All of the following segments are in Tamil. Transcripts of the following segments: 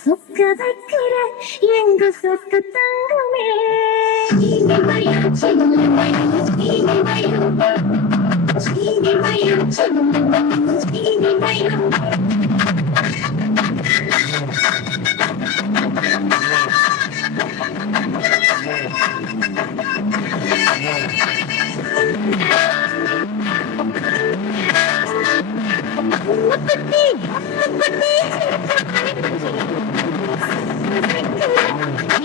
சொக்க வைக்கிற எங்க சொத்து தங்கமே. சீனி மயம் சின்ன மயம் சீனி மயம் சீனி மயம் சின்ன மயம் சீனி மயம். முக்குத்தி முக்குத்தி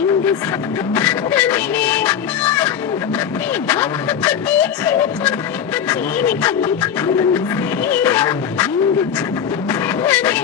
இங்கு சொத்து தங்கமே. முக்குத்தி முக்குத்தி சீனி கட்டி இங்கு சொத்து தங்கமே.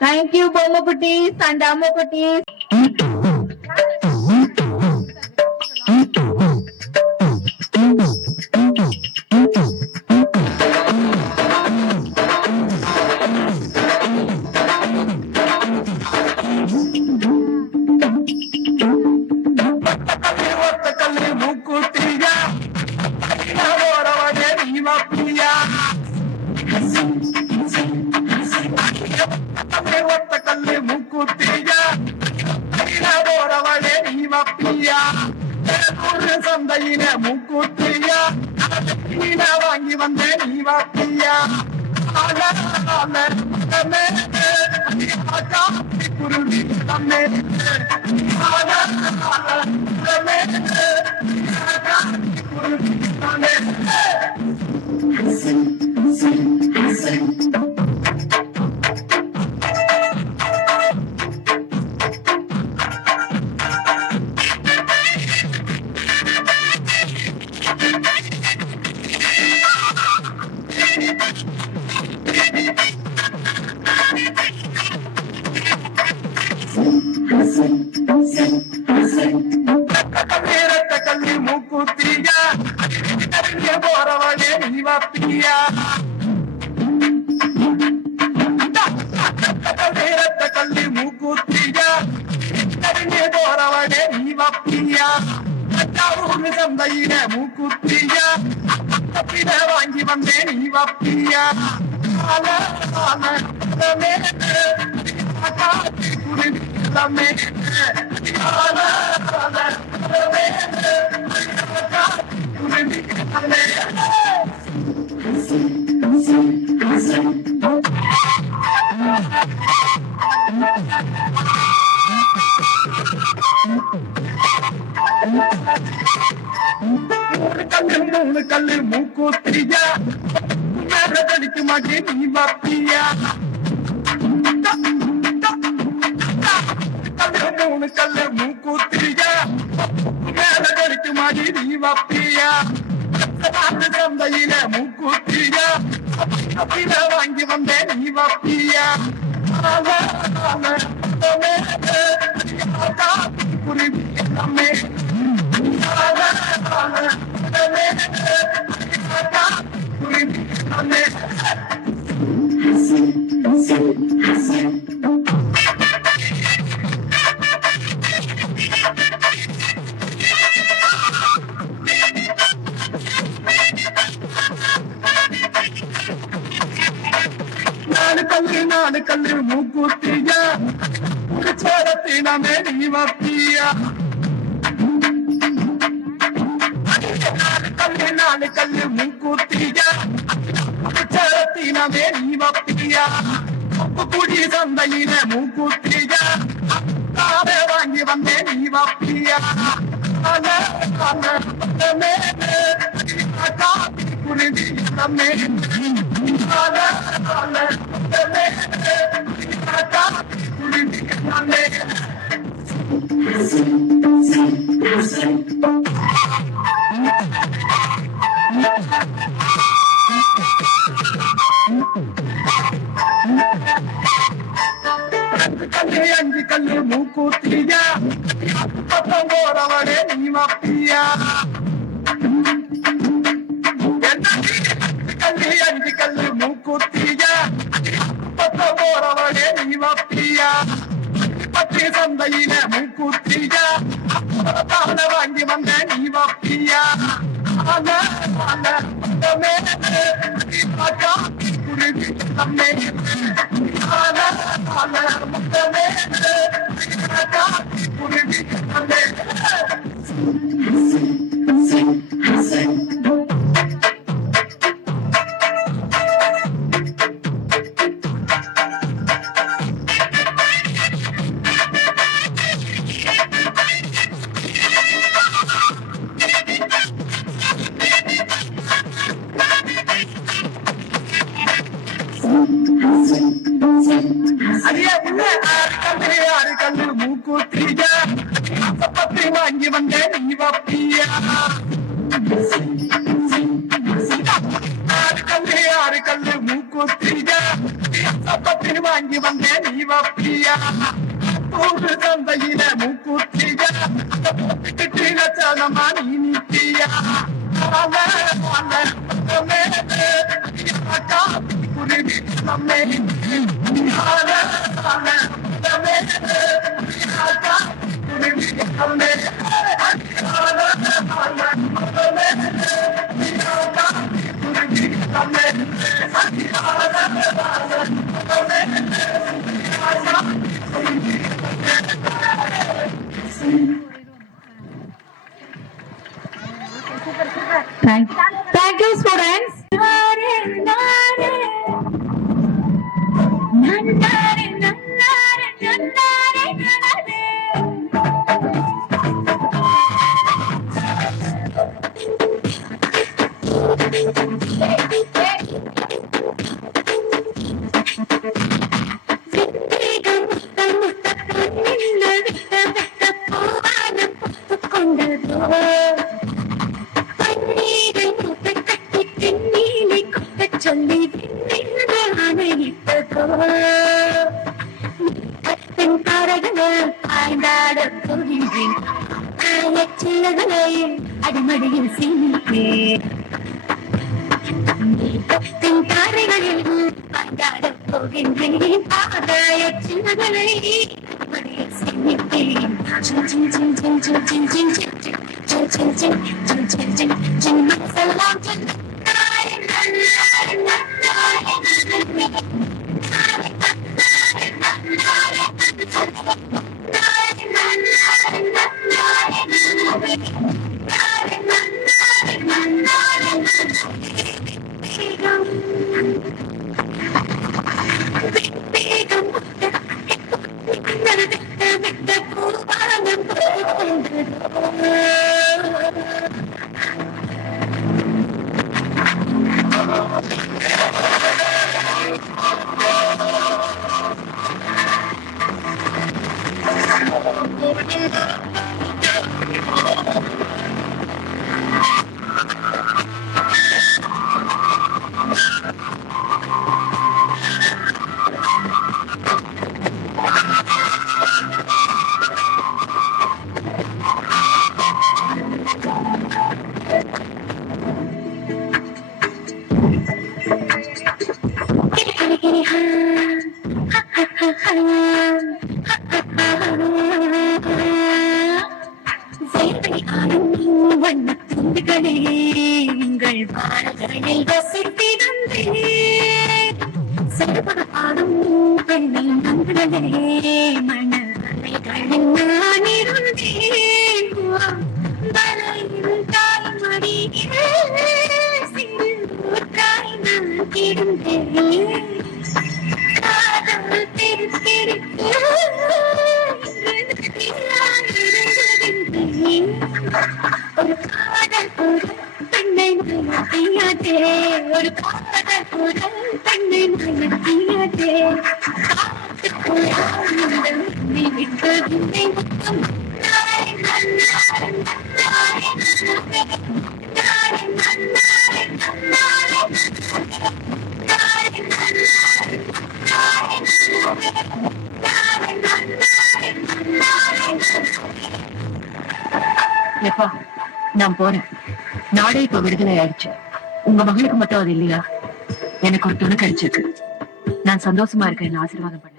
Thank you, Bomo Kutis and Damo Kutis. சந்தையில மூக்குத்தியா வாங்கி வந்தேன் நீ வாத்தியா குருவி தம்மே குருவி தம்மே கல்லி மூக்குத்தியா போறவளே நீ வாப்பியா கல்லி மூக்குத்தியா போறவளே நீ வாப்பியா சந்தையில மூக்குத்தியா வாங்கி வந்தேன் நீ வாப்பியா குருவி மூணு கல்லு மூக்குத்தியா கழிக்க மாட்டேன் நீ வாப்பியா மூணு கல்லு மூக்குத்தியா மேல கழிக்க மாட்டேன் நீ வாப்பியா சந்தையில மூக்குத்தியா வாங்கி வந்தேன் நீ வாப்பியா குருவி தம்மே குருவி தம்மே நாலு கல்லு மூக்குத்தியா சோரத்தினமே நீ வாப்பியா நாலு கல்லு மூக்குத்தியா சோரத்தினமே நீ வாப்பியா குடி சந்தையில மூக்குத்தியா வாங்கி வந்தேன் நீ வாப்பியா குருவி தம்மே குருவி தம்மே அஞ்சு கல்லு மூக்குத்தியா பத்தம் போறவனே நீ வாப்பியா அஞ்சு கல்லு மூக்குத்தியா பத்தம் போறவனே நீ வாப்பியா பத்தி சந்தையில மூக்குத்தியா வாங்கி வந்த நீ வாப்பியா குருவி தம்மே மூக்குத்தியா பத்தி வாங்கி வந்தேன் நீ வப்பியா ஆறு கல்லு மூக்குத்தியா பத்தி வாங்கி வந்தேன் நீ வப்பியா ஊரு சந்தையில மூக்குத்தியா லட்சணமா நீ நித்தியா Thank you, students. சொல்லி ஆய்ந்தாட போகின்றேன் சில்லகளை அடிமடியில் சீனிப்பேன் தாரைகளில் ஆய்ந்தாட போகின்றேன் ஆதாய சில்லகளை அடிமடியில் சீனிப்பேன் வண்ணத்துண்டுகளே எங்கள் பாடல்களை ரசித்திருந்தே செல்வ பாடும் பெண்ணை நண்பர்களே மனதைகளில் நான் இருந்தேன் வலையில் தாய்மடியில் சிறு நான் இருந்தேன் காதல் தெரிவித்து ஒரு காதல் குரல் பெண்ணை மயக்கியதே ஒரு காதல் குரல் பெண்ணை மயக்கியதே நீ விட்டதில்லை முத்தம் எப்பா நான் போறேன். நாடே இப்ப விடுதலை ஆயிடுச்சு. உங்க மகளுக்கு மட்டும் அது இல்லையா? எனக்கு ஒரு துணை கிடைச்சிருக்கு. நான் சந்தோஷமா இருக்கேன். ஆசீர்வாதம் பண்ணுங்க.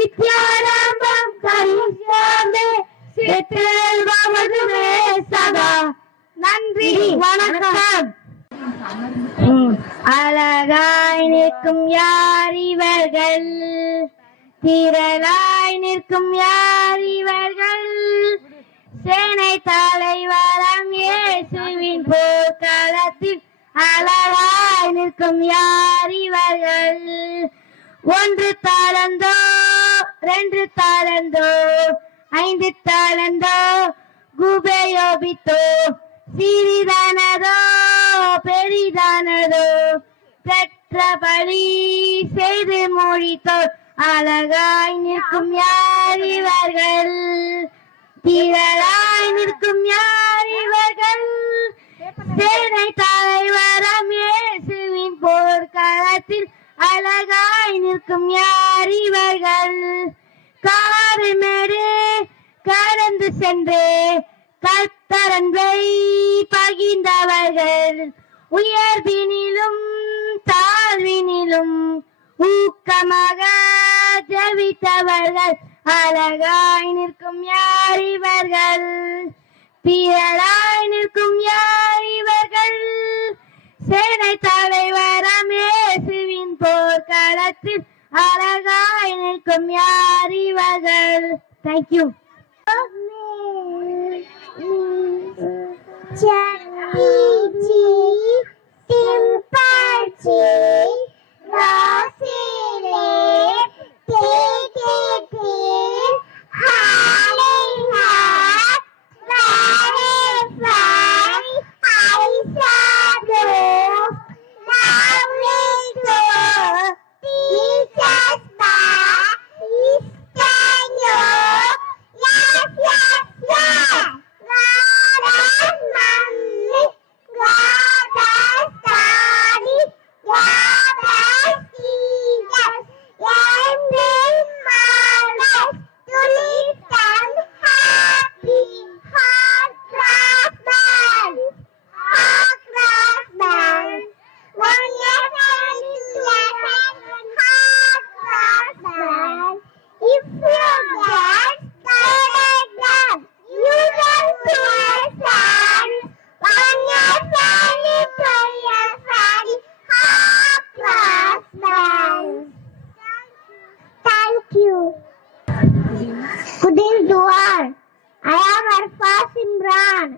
வித்யாரம்பம் கரிஷ்யாமே செல்வமதுவே சதா. நன்றி, வணக்கம். அழகாய் நிற்கும் யார் இவர்கள், திரளாய் நிற்கும் யார் இவர்கள், சேனை தலைவரம் இயேசுவின் போர்க்களத்தில் அழகாய் நிற்கும் யார் இவர்கள். 1 தாளந்தோ 2 தாளந்தோ 5 தாளந்தோ குபயோபித்தோ, சிறிதானதோ பெரிதானதோ பெற்றபடி செய்து முடித்தோ, அழகாய் நிற்கும் யார் இவர்கள், திரளாய் நிற்கும் யார் இவர்கள், சேனை தலைவரம் இயேசுவின் போர்க்களத்தில் அழகாய் நிற்கும் யார் இவர்கள். காடு மேடு கடந்து சென்று கர்த்தரன்பை பகிர்ந்தவர்கள், உயர்வினிலும் தாழ்வினிலும் ஊக்கமாக ஜெபித்தவர்கள், அழகாய் நிற்கும் யார் இவர்கள், திரளாய் நிற்கும் யார் இவர்கள், சேனை தலைவரம் இயேசுவின் போர்க்களத்தில் அழகாய் நிற்கும் யார் இவர்கள். Thank you. I am Arfa Simran.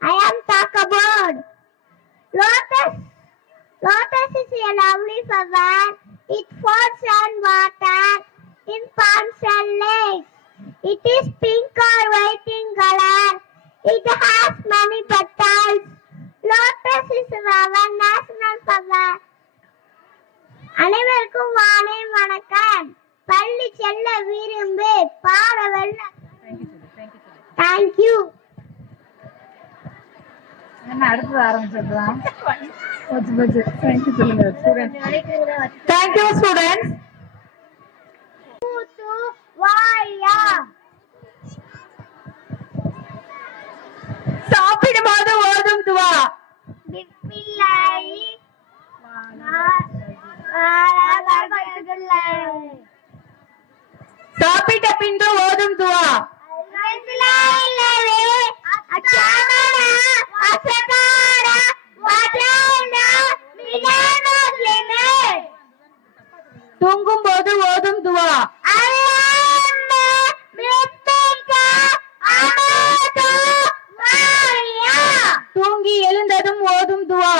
I am talk about lotus. Lotus is a lovely flower. It falls on water in ponds and lakes. It is pink or white in color. It has many petals. Lotus is our national flower. அனைவருக்கும் வானே வணக்கம். பள்ளி செல்ல விரும்பு பாட வெல்ல. Thank you. அடுத்து ஆரம்பிச்சிடலாம். Thank you சொல்லுங்க ஸ்டூடெண்ட்ஸ். Thank you students. வாயா சாப்பிடும்போது ஓதும் துவா. பிஸ்மில்லாஹி சாப்பிட்ட பின்பு ஓதும் துவா. தூங்கும் போது ஓதும் துவா. தூங்கி எழுந்ததும் ஓதும் துவா.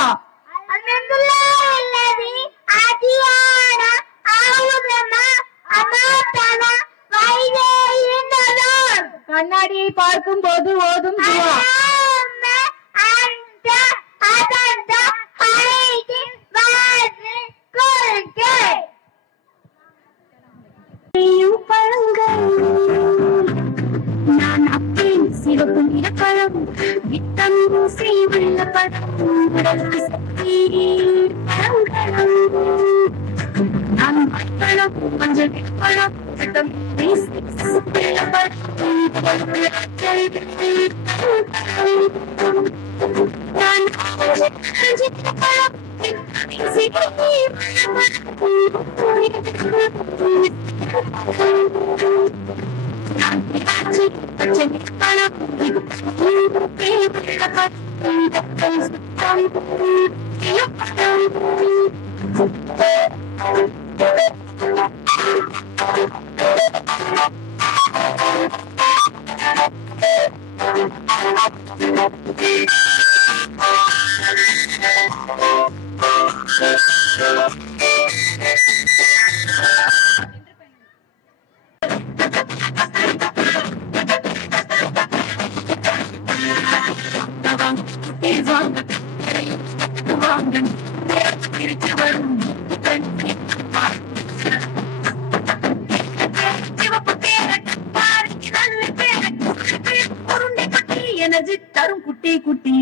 கண்ணாடியை பார்க்கும் போது ஓதும் துவா. நான் அப்பேன் சிவப்பு நிறப்பழம் விட்டம் உள்ள படம் உடலுக்கு சக்தி பழங்களம். நான் பழம் மஞ்சள் பழம் நான் எனர்ஜி தரும் குட்டி குட்டி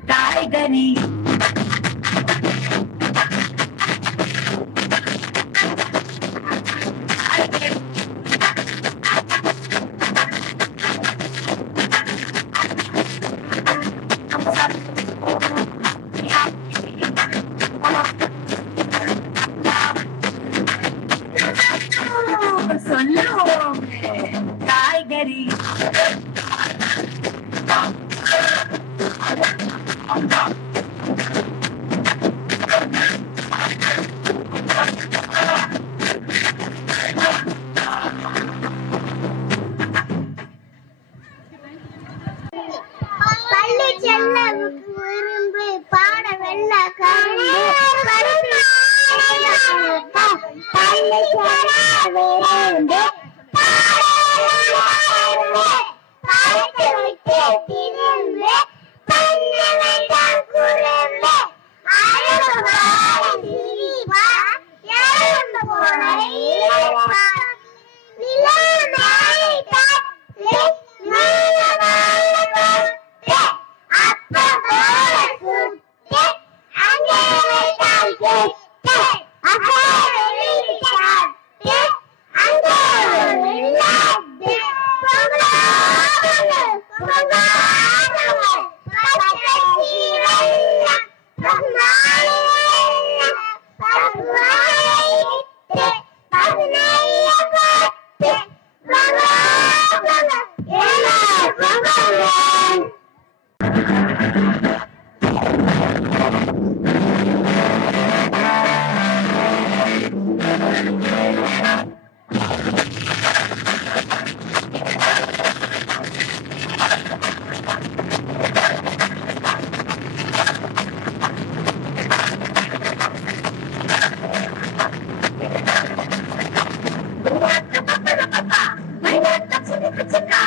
காய்கறி சொல்லுவோம் காய்கறி பள்ளி செல்ல விரும்பு பாட வெள்ள கரும்பு பள்ளி செல்ல விரும்பு பாடத்தை விட்டு திரும்பு பண்ண வேண்டாம் குறும்பு அழுவாய் சிரிப்பா எழுந்து போன இழப்பா நிலைமை தட்டு Chica,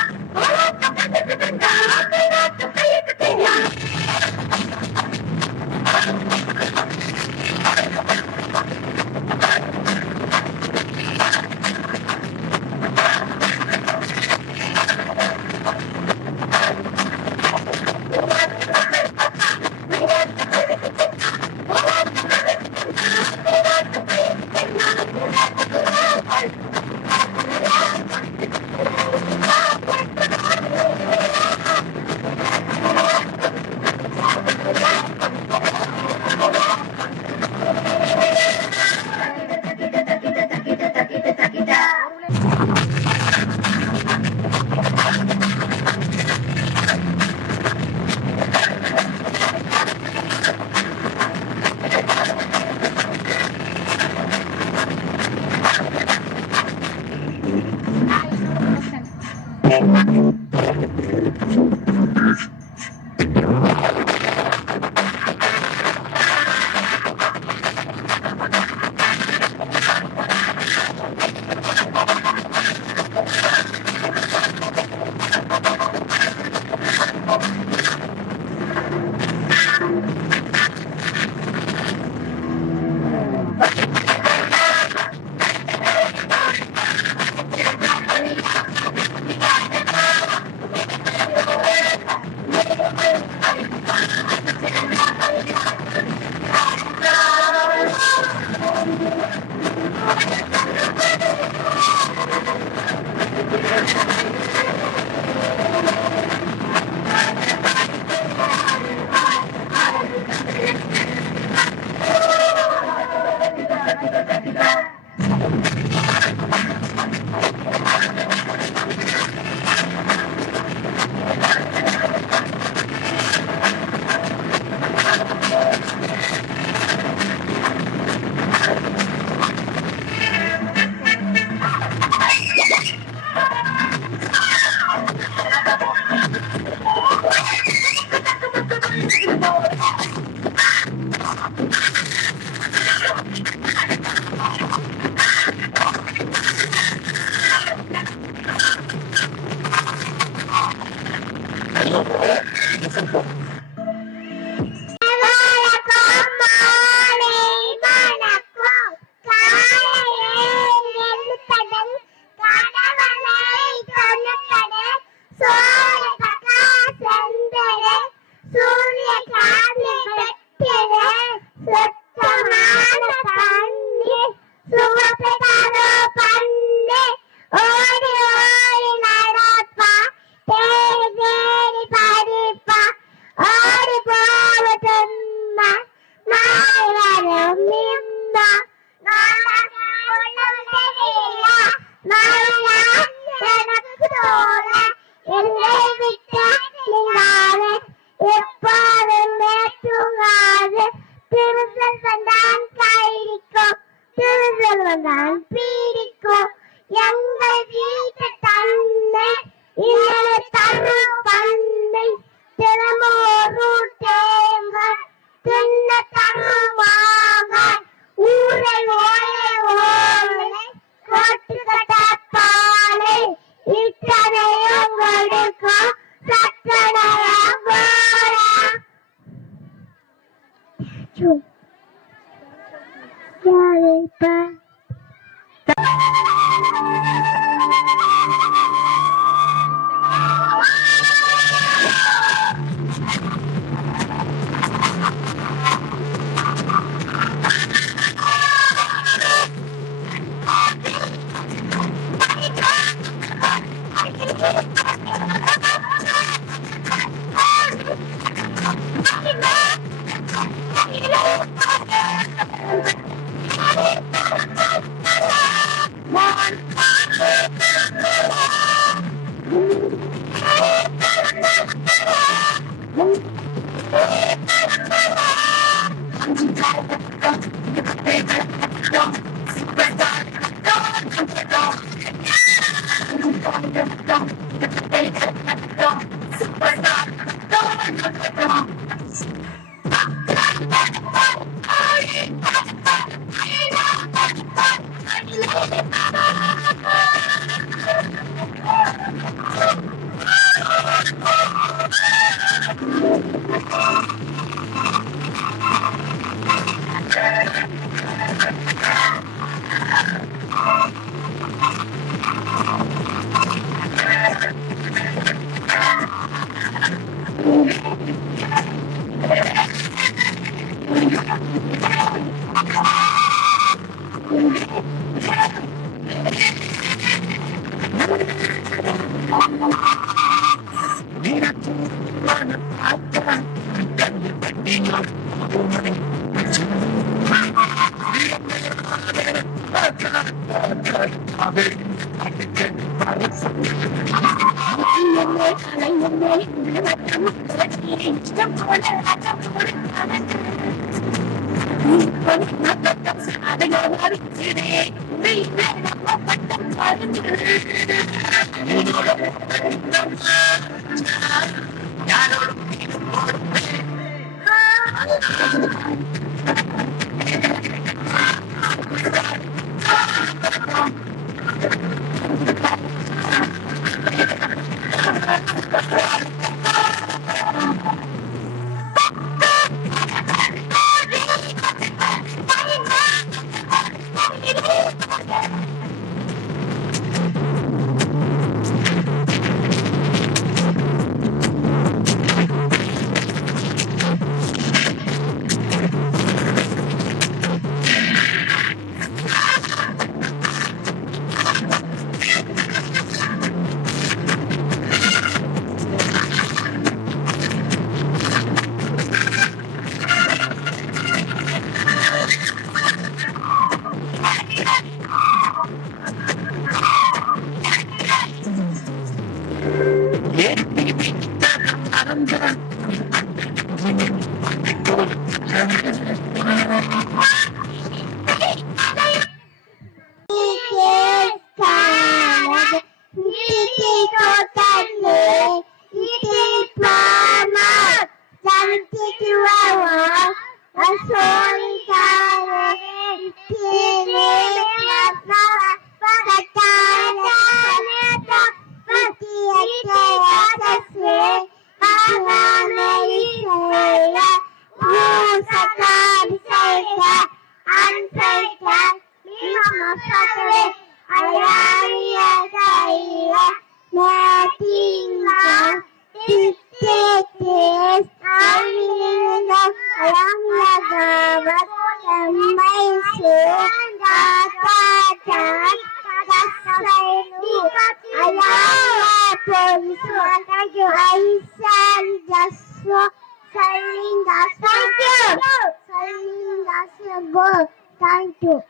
Thank you.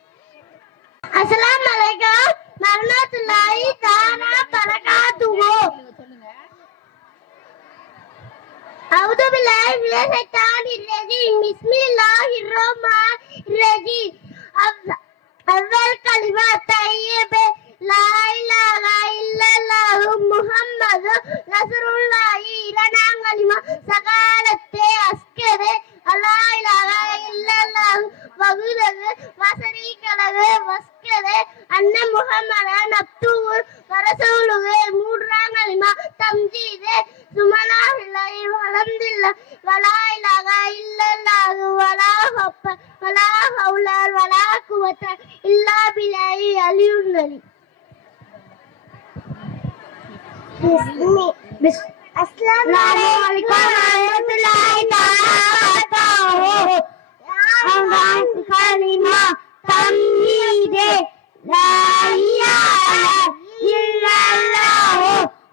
Assalamualaikum warahmatullahi wabarakatuh. A'udzu billahi minash shaitanir rajim. Bismillahirrahmanirrahim. Awwal kalimat tayyib la ilaha illallah Muhammadur Rasulullah lana kalima sakalatte askere la ilaha illallah வகுதது வசரீகலகு வஸ்கது அன்ன முஹம்மதன் அப்துஹு வரசூலுஹு மூன்றாம் கலிமா தம்ஜீது சுப்ஹானல்லாஹி வல்ஹம்துலில்லாஹ் வலா இலாஹா இல்லல்லாஹு வலா ஹவுல வலா குவத இல்லா பில்லாஹி அலியுல் அலீம். Assalamualaikum warahmatullahi wabarakatuh. Kalima tamhide la ilaha illallah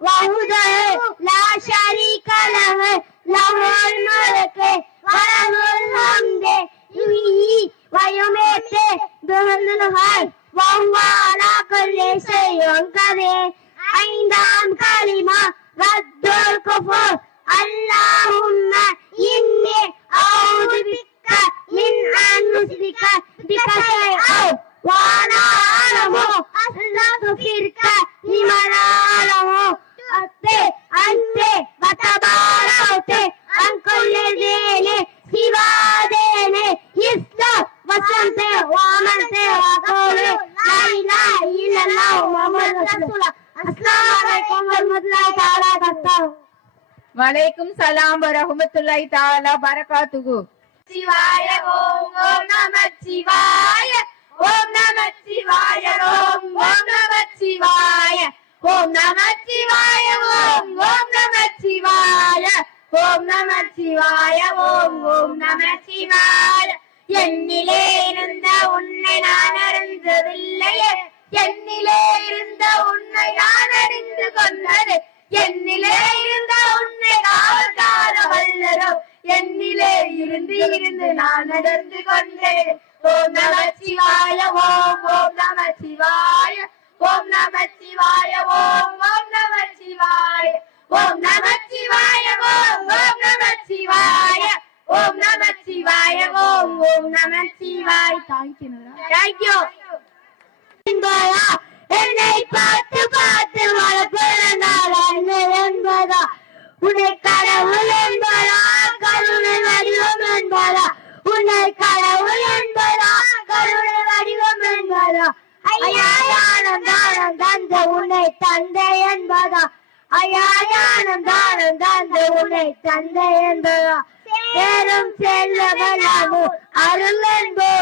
wahdahu la sharika lahu lahul mulku wa lahul hamdu yuhyi wa yumiitu biyadihil khayr wa huwa ala kulli shay'in qadir. ஐந்தாம் கலிமா ரத்துல் الكفر اللهم إني أعوذ بك من أن أشرك بك شيئا وأنا أعلم أستغفرك لما لا أعلم أنت وتباركت عن كل دين سوى دين إسلام وسنت وآمنت وأقول لا إله إلا الله محمد رسول الله. السلام عليكم ورحمة الله تعالى وبركاته. வலைக்கும் சலாம் வரஹ்மத்துல்லாஹி தஆலா பரகாத்துஹு. சிவாய ஓம் ஓம் நமः சிவாய ஓம் நமः சிவாய ஓம் ஓம் நமः சிவாய ஓம் நமः சிவாய ஓம் ஓம் நமः சிவாய ஓம் நமः சிவாய ஓம் ஓம் நமः சிவாய. என்னிலே இருந்த உன்னை நான் அறிந்ததில்லையே, என்னிலே இருந்த உன்னை நான் அறிந்து கொண்டது, என்னிலே இருந்த உன்னை காவல்கார வல்லரோ, என்னிலே இருந்து இருந்து நான் நடந்து கொண்டேன். ஓம் நம சிவாய ஓம் ஓம் நம சிவாய ஓம் நம சிவாய ஓம் ஓம் நம சிவாய ஓம் நம சிவாய ஓம் ஓம் நம சிவாய ஓம் நம சிவாய ஓம் ஓம் நம சிவாய. தேங்க்யூ. என்னை பார்த்து பார்த்து வளர்ப்பதனால் அன்னை என்பதா, உன்னை கடவுள் என்பதா, கருணை வடிவம் என்பதா, உன்னை கடவுள் என்பதா, கருணை வடிவம் என்பதா, ஐயாயானம் தானம் தந்த உன்னை தந்தை என்பதா, ஐயாயானம் தானம் தந்த உன்னை தந்தை என்பதா, சேரும் செல்லவெல்லாமும் அருள் என்போ,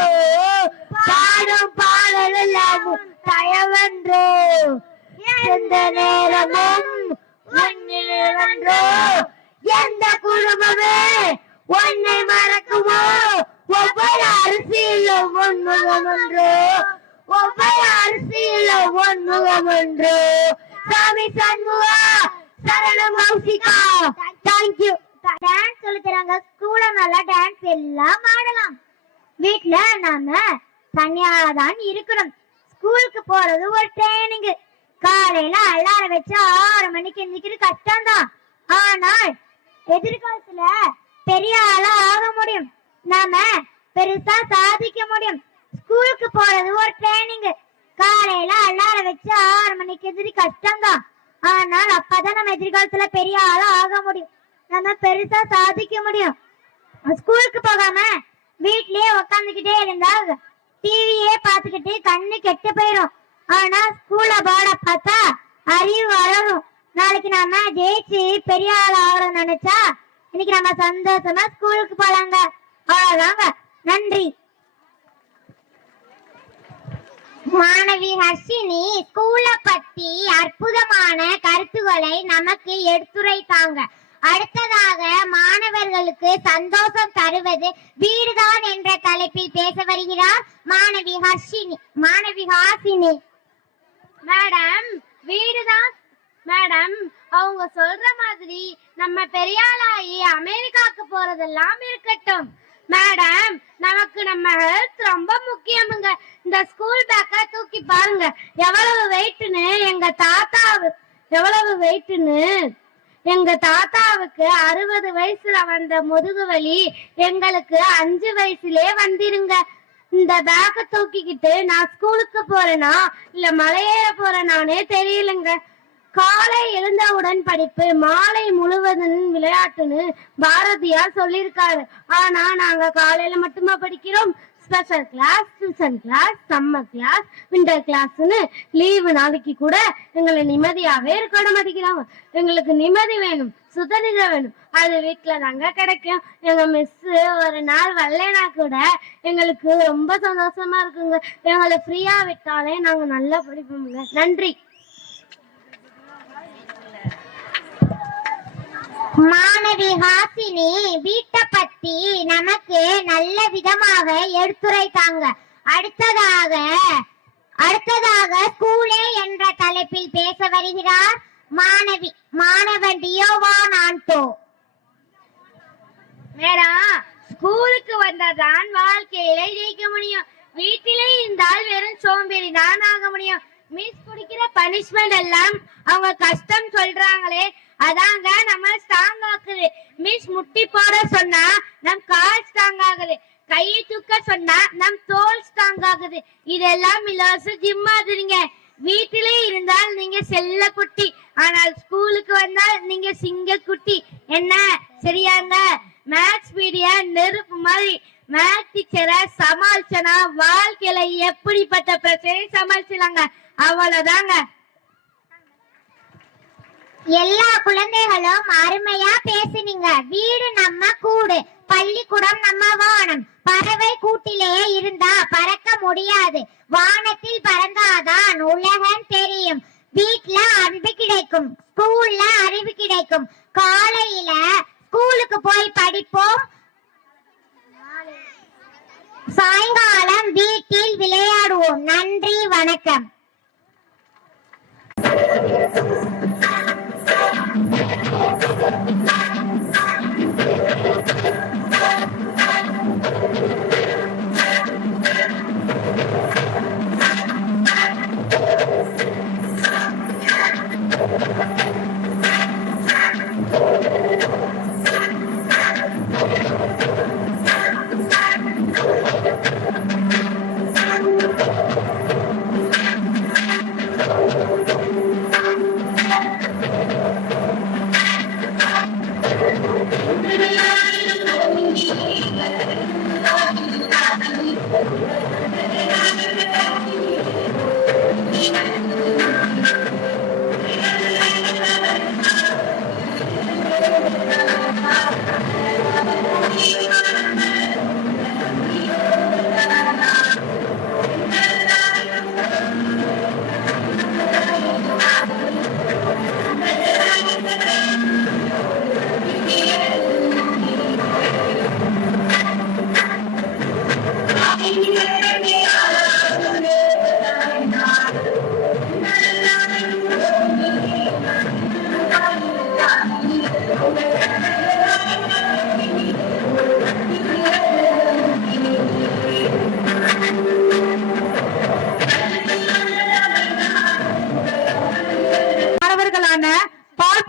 பாடும் பாடல் எல்லாமும் தயவன்றோ, எந்த நேரமும் ஒன்னிலவன்றோ, எந்த குடும்பமே உன்னை மறக்குமோ, ஒவ்வொரு அரிசியிலும் ஒன்முகமன்றோ, ஒவ்வொரு அரிசியிலும் ஒன்முகமன்றோ. சாமி சண்முகா சரணம் கௌசிகா. தேங்க்யூ. டான்ஸ் சொல்லி தராங்க ஸ்கூல்ல, நல்லா டான்ஸ் எல்லாம் ஆடலாம். வீட்டுல நாம தனியாதான் இருக்கணும். ஸ்கூலுக்கு போறது ஒரு ட்ரைனிங். காலையில அலாரம் வச்சு 6 மணிக்கு எந்திரிக்கிறது கஷ்டம்தான். ஆனால் எதிர்காலத்துல பெரிய ஆளா ஆக முடியும், நாம பெருசா சாதிக்க முடியும். ஸ்கூலுக்கு போறது ஒரு ட்ரைனிங். காலையில அலாரம் வச்சு 6 மணிக்கு எதிரி கஷ்டம்தான். ஆனால் அப்பதான் நம்ம எதிர்காலத்துல பெரிய ஆளா ஆக முடியும், நம்ம பெருசா சாதிக்க முடியும். ஸ்கூலுக்கு போகாம வீட்லயே உக்காந்துக்கிட்டே இருந்தா டிவியே பார்த்துக்கிட்டு கண்ணு கெட்டு போயிடும். ஆனா ஸ்கூல்ல பாட பார்த்தா அறிவு வளரும். நாளைக்கு நாம ஜெயிச்சு பெரிய ஆள் ஆகணும்னு நினைச்சா இன்னைக்கு நம்ம சந்தோஷமா ஸ்கூலுக்கு போலாங்க. அவ்வளவுதாங்க. நன்றி. மாணவி ஹர்ஷினி ஸ்கூல பத்தி அற்புதமான கருத்துக்களை நமக்கு எடுத்துரைத்தாங்க. அடுத்ததாக மாணவர்களுக்கு சந்தோஷம் தருவது வீடுதான் என்ற தலைப்பில் பேச வருகிறார் மாணவி ஹாசினி. மேடம், வீடுதான் மேடம். அவங்க சொல்ற மாதிரி நம்ம பெரியாளாயி அமெரிக்காவுக்கு போறதெல்லாம் இருக்கட்டும் மேடம். நமக்கு நம்ம ஹெல்த் ரொம்ப முக்கியமுங்க. இந்த ஸ்கூல் பேக்க தூக்கி பாருங்க, எவ்வளவு வெயிட்னு. எங்க தாத்தாவுக்கு 60 வயசுல வந்த முதுகு வலி எங்களுக்கு 5 வயசுலே வந்திருங்க. இந்த பேக்க தூக்கிக்கிட்டு நான் ஸ்கூலுக்கு போறேனா இல்ல மலையேற போறேனானே தெரியலங்க. காலை எழுந்தவுடன் படிப்பு, மாலை முழுவதும் விளையாட்டுன்னு பாரதியார் சொல்லியிருக்காரு. ஆனா நாங்க காலையில மட்டுமா படிக்கிறோம்? Special class, tuition class, summer class, winter கிளாஸ்னு லீவு நாளைக்கு கூட எங்களை நிம்மதியாவே இருக்க மாட்டேங்கிறாங்க. எங்களுக்கு நிம்மதி வேணும், சுதந்திரம் வேணும். அது வீட்டுல தாங்க கிடைக்கும். எங்க மிஸ் ஒரு நாள் வரலைனா கூட எங்களுக்கு ரொம்ப சந்தோஷமா இருக்குங்க. எங்களை ஃப்ரீயா விட்டாலே நாங்க நல்லா படிப்போம்ங்க. நன்றி. மாணவி ஹாசினி வீட்டை பத்தி நமக்கு நல்ல விதமாக எடுத்துரைத்தாங்க. அடுத்ததாக ஸ்கூலே என்ற தலைப்பில் பேச வருகிறார் மாணவன் டியோவான் ஆண்டோ. மேடம், ஸ்கூலுக்கு வந்தாதான் வாழ்க்கையில ஜெயிக்க முடியும். வீட்டிலே இருந்தால் வெறும் சோம்பேறி தான் ஆக முடியும். மிஸ் குடிக்கிற பனிஷ்மெண்ட் எல்லாம் அவங்க கஷ்டம் சொல்றாங்களே அதாங்க நம்ம ஸ்ட்ராங் ஆகுது. மிஸ் முட்டி போட சொன்னா நம் கால் ஸ்ட்ராங் ஆகுது, கையை தூக்க சொன்னா நம் தோல் ஸ்ட்ராங் ஆகுது. இதெல்லாம் இலவச ஜிம் மாதிரிங்க. வீட்டிலே இருந்தால் நீங்க செல்ல குட்டி, ஆனால் ஸ்கூலுக்கு வந்தால் நீங்க சிங்க குட்டி. என்ன சரியாங்க? மேத்ஸ் பீரியட் நெருப்பு மாதிரி. மேத்ஸ் டீச்சரை சமாளிச்சனா வாழ்க்கையில எப்படிப்பட்ட பிரச்சனை சமாளிச்சலாங்க. அவ்வளவுதாங்க. எல்லா குழந்தைகளும் அருமையா பேசுனீங்க. வீடு நம்ம கூடு, பள்ளிக்கூடம் நம்ம வானம். பறவை கூட்டிலே இருந்தா பறக்க முடியாது, வானத்தில் பறந்தாதான் உலகம் தெரியும். வீட்ல அன்பு கிடைக்கும், ஸ்கூல்ல அறிவு கிடைக்கும். காலையில ஸ்கூலுக்கு போய் படிப்போம், சாயங்காலம் வீட்டில் விளையாடுவோம். நன்றி, வணக்கம்.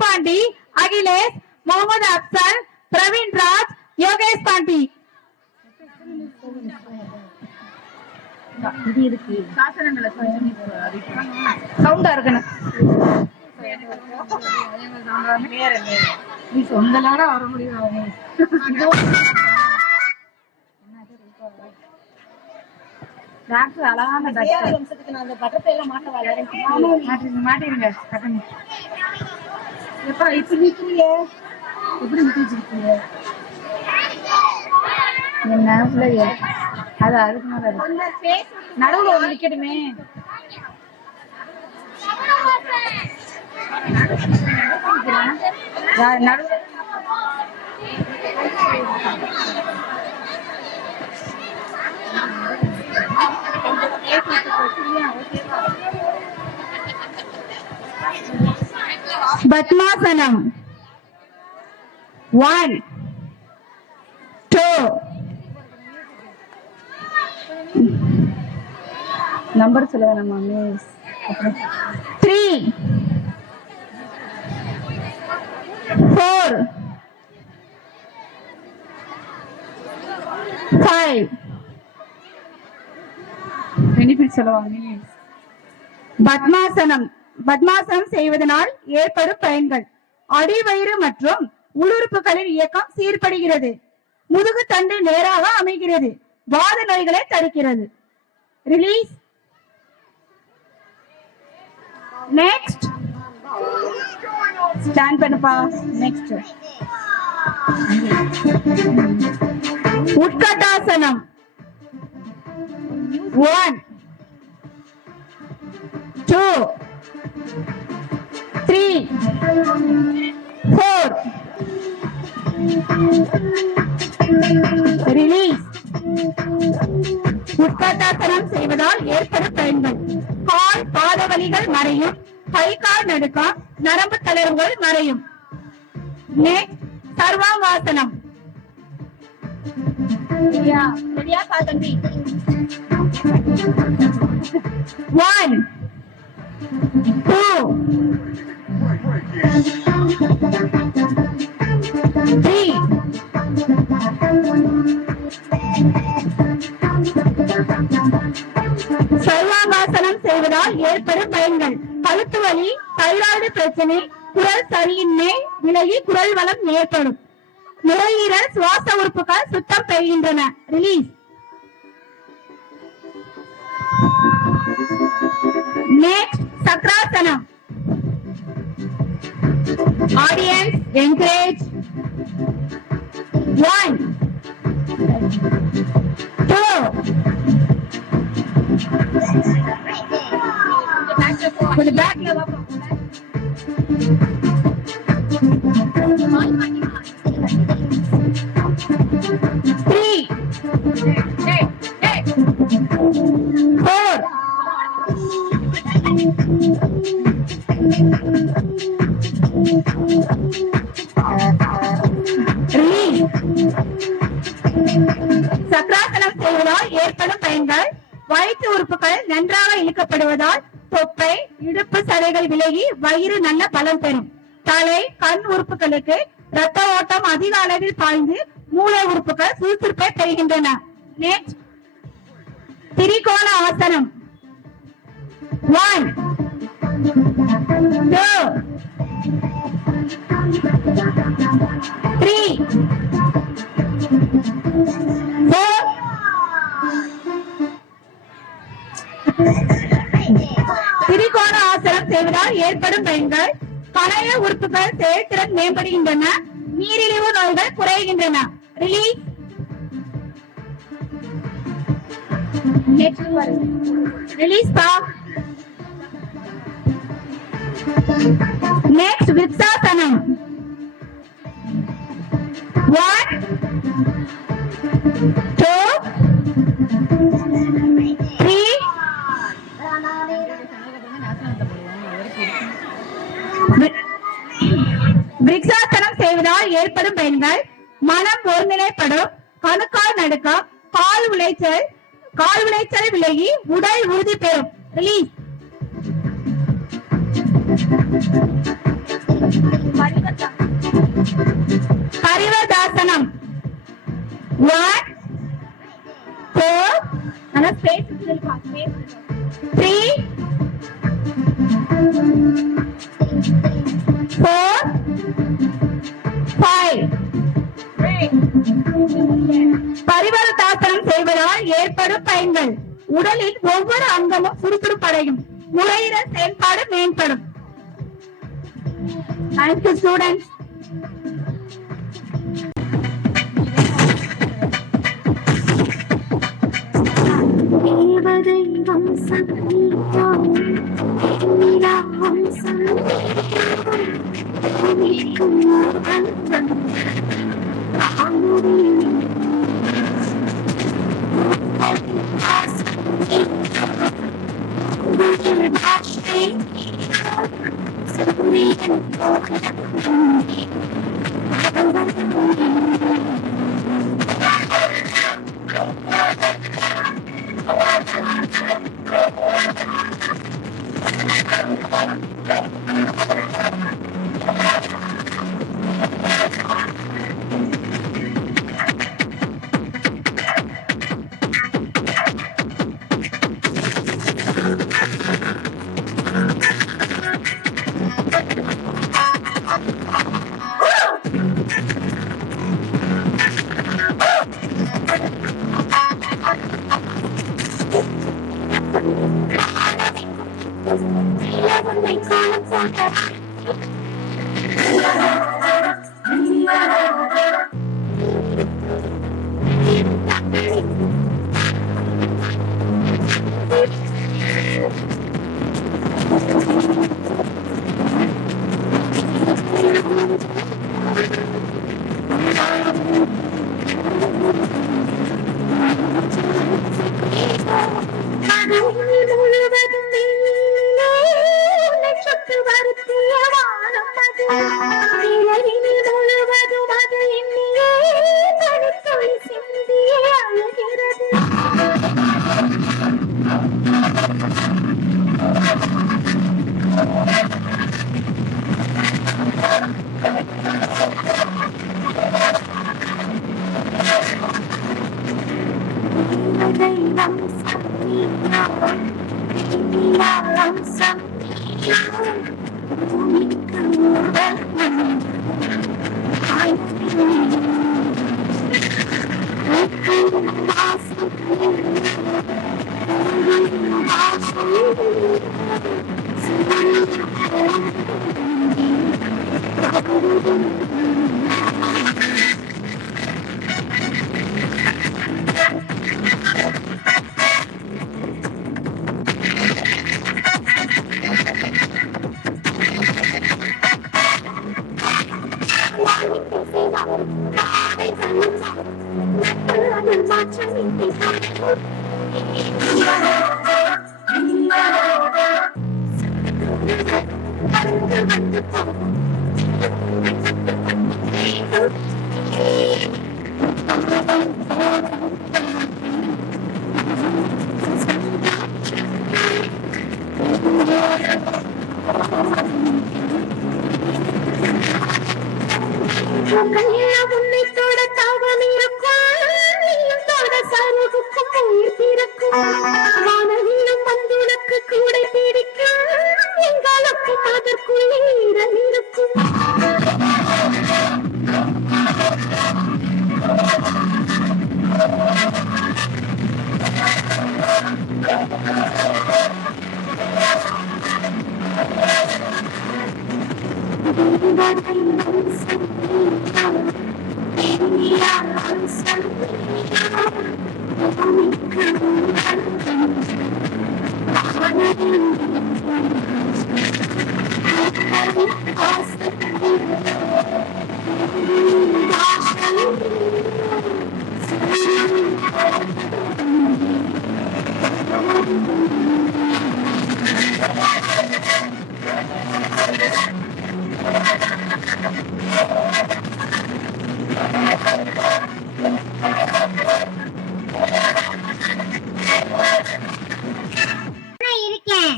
பாண்டி, அகிலேஷ், முகமது அப்சல், பிரவீன் ராஜ், யோகேஷ் பாண்டி. சவுண்டா இருக்கணும். நீ சொந்தலோட வர முடியும். டாக்டர் அழகான டாக்டர். மாட்டிருங்க. எப்ப இப்ப நிக்கிறீங்க? எப்படி நிக்க வச்சிருக்கீங்க? என்ன பிள்ளைய அது அதுக்கு நடுவுல ஒரு நிக்கட்டுமே. நடுவு பத்மாசனம். 1 2 நம்பர் சொல்லுங்க நம்ம மிஸ். 3 4 5 பெனிஃபிட் சொல்லுவாங்க மிஸ். பத்மாசனம் செய்வதனால் ஏற்படும் பயன்கள்: அடிவயிறு மற்றும் உள்ளுறுப்புகளின் இயக்கம் சீர்படுகிறது, முதுகு தண்டு நேராக அமைகிறது, வாத நோய்களை தடுக்கிறது. ரிலீஸ். நெக்ஸ்ட் ஸ்டாண்ட் பண்ணுப்பா. நெக்ஸ்ட் உட்கட்டாசனம். 1 2 3 4 ரிலீஸ். உட்கட்டாசனம் செய்வதால் ஏற்படும் பயன்கள்: கால் பாத வலிகள் மறையும், கை கால் நடுக்கம், நரம்பு தளர்வுகள் மறையும். நெக்ஸ்ட் சர்வாங்காசனம். 1 2, 3, சர்வாங்காசனம் செய்வதால் ஏற்படும் பயன்கள். கழுத்து வலி, தைராய்டு பிரச்சனை, குரல் சரியின்மை விலகி குரல் வளம் ஏற்படும். நுரையீரல், சுவாச உறுப்புகள் சுத்தம் பெறுகின்றன. ரிலீஸ். நெக்ஸ்ட் சக்ராசனம். Audience encourage. 1, 2, கொஞ்சம் பேக்ல வா. 3, 4, 3. சக்ராசனம் செய்வதால் ஏற்படும் பயன்கள். வயிற்று உறுப்புகள் நன்றாக இழுக்கப்படுவதால் தொப்பை, இடுப்பு சதைகள் விலகி வயிறு நல்ல பலம் பெறும். தலை, கண் உறுப்புகளுக்கு இரத்த ஓட்டம் அதிக அளவில் பாய்ந்து மூளை உறுப்புகள் சுறுசுறுப்பை பெறுகின்றன. நெக்ஸ்ட் திரிகோண ஆசனம். 1, 2, 3, 4. திரிகோண ஆசனம் செய்வதால் ஏற்படும் பயன்கள். பழைய உறுப்புகள் செயல்திறன் மேம்படுகின்றன. நீரிழிவு நோய்கள் குறைகின்றன. ரிலீஸ். ரிலீஸ் பா. நெக்ஸ்ட் விருட்சாசனம். 1, 2, 3. விருட்சாசனம் செய்வதால் ஏற்படும் பயன்கள். மனம் ஒருநிலைப்படும், கணுக்கால் நடுக்கம், கால் விளைச்சல் விலகி உடல் உறுதி பெறும். ரிலீஸ். பரிவர்தாசனம். 1, 4, 3, 4, 5. பரிவர்தாசனம் செய்வதால் ஏற்படும் பயன்கள். உடலில் ஒவ்வொரு அங்கமும் சுறுசுறுப்படையும். நுரையீரல் செயல்பாடு மேம்படும். Thank you, students. தேவதை வம்சம் நீதான், நிலா வம்சம் நீக்கும் அந்தம்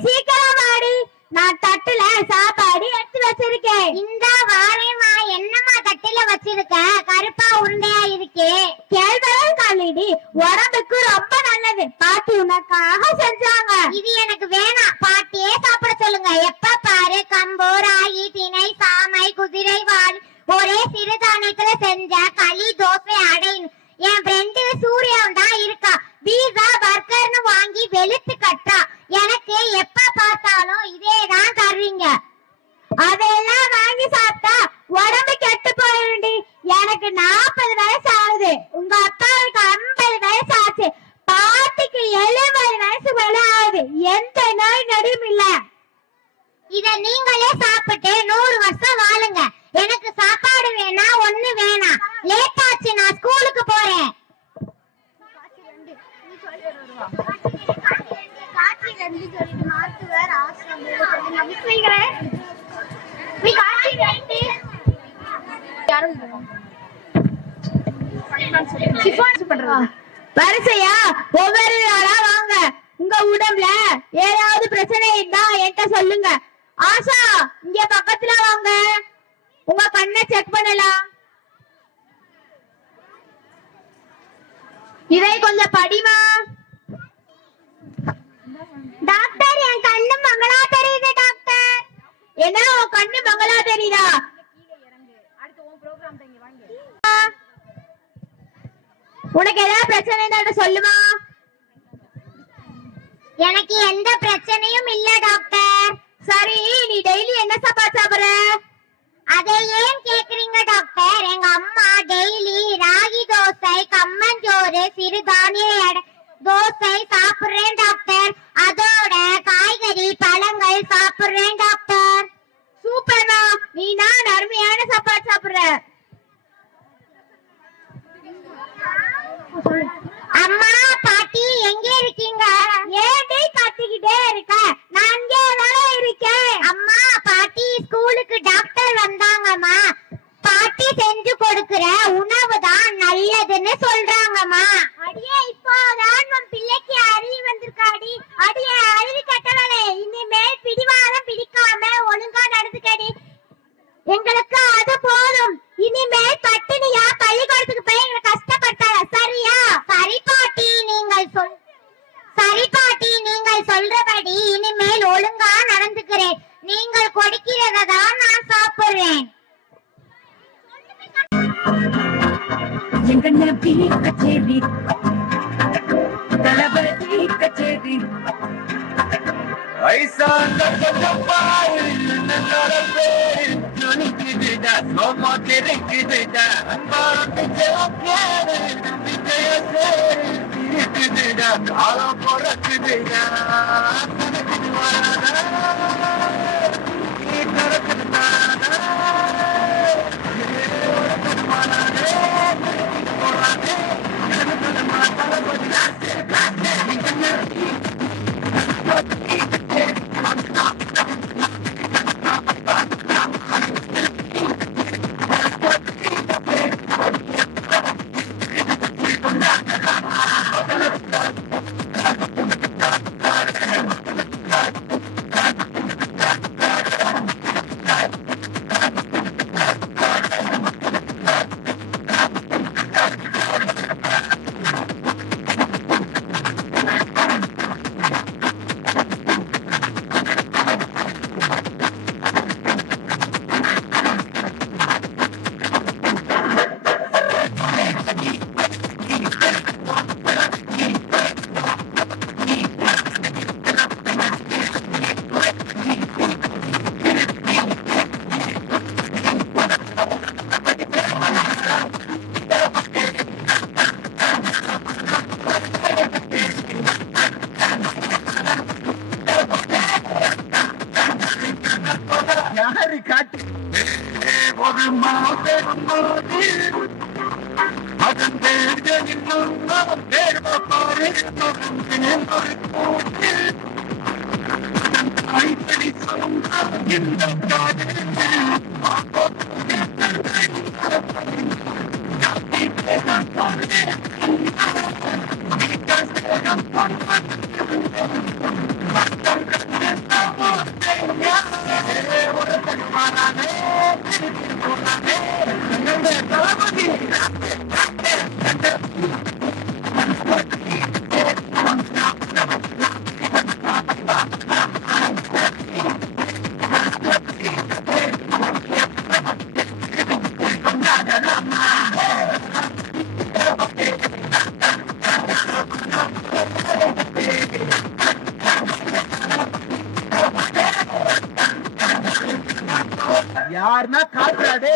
சீக்கிரம் வாடி, நான் தட்டுல சாப்பாடு எடுத்து வச்சிருக்கேன். இந்த வாரேமா, என்னமா தட்டுல வச்சிருக்க? கருப்பா உருண்டையா இருக்கு. கேழ்வரகு களி உடம்புக்கு ரொம்ப நல்லது. பாட்டி உனக்காக செஞ்சாங்க. இது எனக்கு வேணாம், பாட்டியே சாப்பிட சொல்லுங்க. எப்ப பாரு கம்பு, ராகி, திணை, சாமை, குதிரைவால், ஒரே சிறுதானியத்துல செஞ்ச களி, தோசை, அடைன்னு என் ஃப்ரெண்டு சூர்யாவும் தான் இருக்கா. பீஸா பர்கர்னு வாங்கி வெளுத்து கட்டா. எனக்கு எப்ப பார்த்தாலும் இதேதான் தர்றீங்க. அதெல்லாம் வாங்கி சாப்பிட்டா உடம்பு கெட்டு போயிடும்டி. எனக்கு 40 வயசு ஆகுது. உங்க அப்பாவுக்கு 50 வயசு ஆச்சு. பாட்டிக்கு 70 வயசு மேல ஆகுது. எந்த நோய் நொடியும் இல்ல. இத நீங்களே சாப்பிட்டு 100 வருஷம் வாழுங்க. எனக்கு சாப்பாடு வேணா, ஒண்ணு வேணாம். லேட் ஆச்சு, நான் ஸ்கூலுக்கு போறேன். வரிசையா ஒவ்வொரு நாளா வாங்க. உங்க உடம்புல ஏதாவது பிரச்சனை இருந்தா என்கிட்ட சொல்லுங்க. ஆஷா, இங்க பக்கத்துல வாங்க, உங்க கண்ணை செக் பண்ணலாம். இதை கொஞ்சம் படிமா. டாக்டர், என் கண்ணு மங்களா தெரியுது டாக்டர். என்ன உன் கண்ணு மங்களா தெரியுதா? உனக்கு ஏதாவது பிரச்சனை இருந்தா சொல்லுமா. எனக்கு எந்த பிரச்சனையும் இல்ல டாக்டர். சரி, நீ டெய்லி என்ன சாப்பாடு சாப்பிடுற? அதை ஏன் கேக்குறீங்க டாக்டர்? எங்க அம்மா டெய்லி ராகி தோசை, கம்மஞ்சோறு, சிறுதானிய தோசை சாப்பிடுறேன் டாக்டர். அதோட காய்கறி, பழங்கள் சாப்பிடுறேன் டாக்டர். சூப்பர்மா, நீ நான் அருமையான சாப்பாடு சாப்பிடுற. அம்மா, பாட்டி எங்க இருக்கீங்க? ஏன்டி கத்திக்கிட்டே இருக்க? நான் இங்கே தான் இருக்கேன். அம்மா, பாட்டி ஸ்கூலுக்கு டாக்டர் வந்தாங்கம்மா. பாட்டி செஞ்சு கொடுக்கிற உணவு தான் நல்லதுன்னு சொல்றாங்கம்மா. அடியே, இப்போதான் உன் பிள்ளைக்கு அறிவு வந்திருக்காடி. அடியே அறிவு கட்டவளே, இனிமேல் பிடிவாதம் பிடிக்காம ஒழுங்கா நடந்துக்கடி. எங்களுக்கு அது போதும். இனிமேல் பட்டினியா பள்ளிக்கூடத்துக்கு போய் எங்களை கஷ்டப்படுத்தாத, சரியா? சரி பாட்டி, நீங்கள் எங்க நபி கச்சேரி தளபதி கச்சேரி ஐசா பாரு நடப்பே துணிக்குதுடா சோமா தெரிக்குதுடா இருக்குதுடா காலம் பிறக்குதுடா யாரு காட்டு ஒரு மாபெரும்போது அதன் பேர்களில் பேர்வாரு கைப்படி யாருன்னா காட்டுறாடே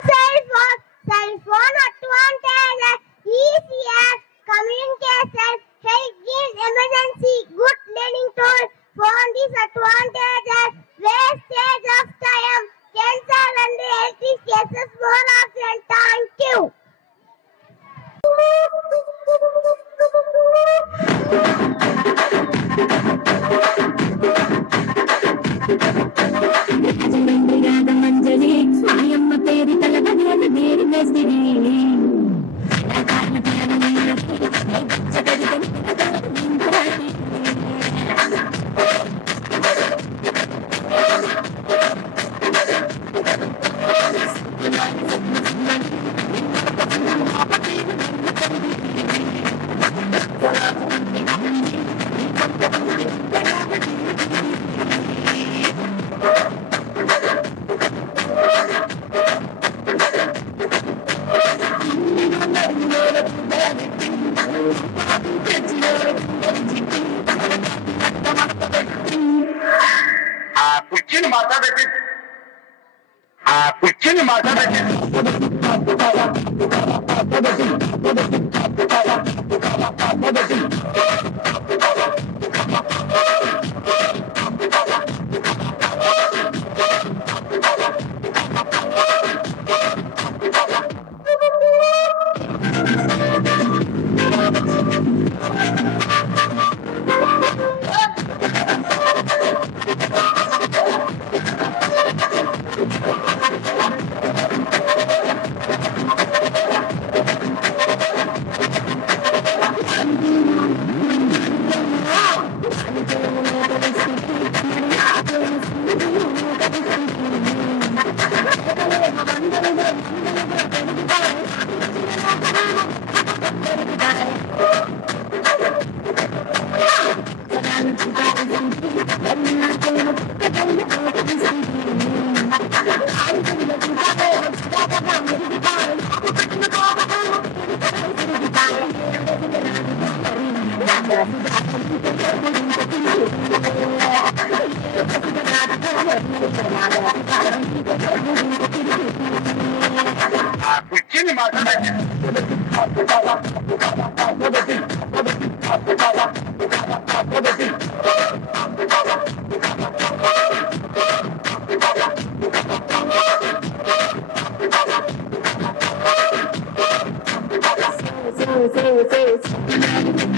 Cell phone advantages, easiest communication, help gives emergency, good learning tool. Phone disadvantages, wastage of time, cancer and health cases more often. Thank you. మంజరి మాయమ్మ పేరు తలబడి వేరు మేస్తిరి कुछ माता बेटे कुछ माता बेटे Kuchini makanake. Say.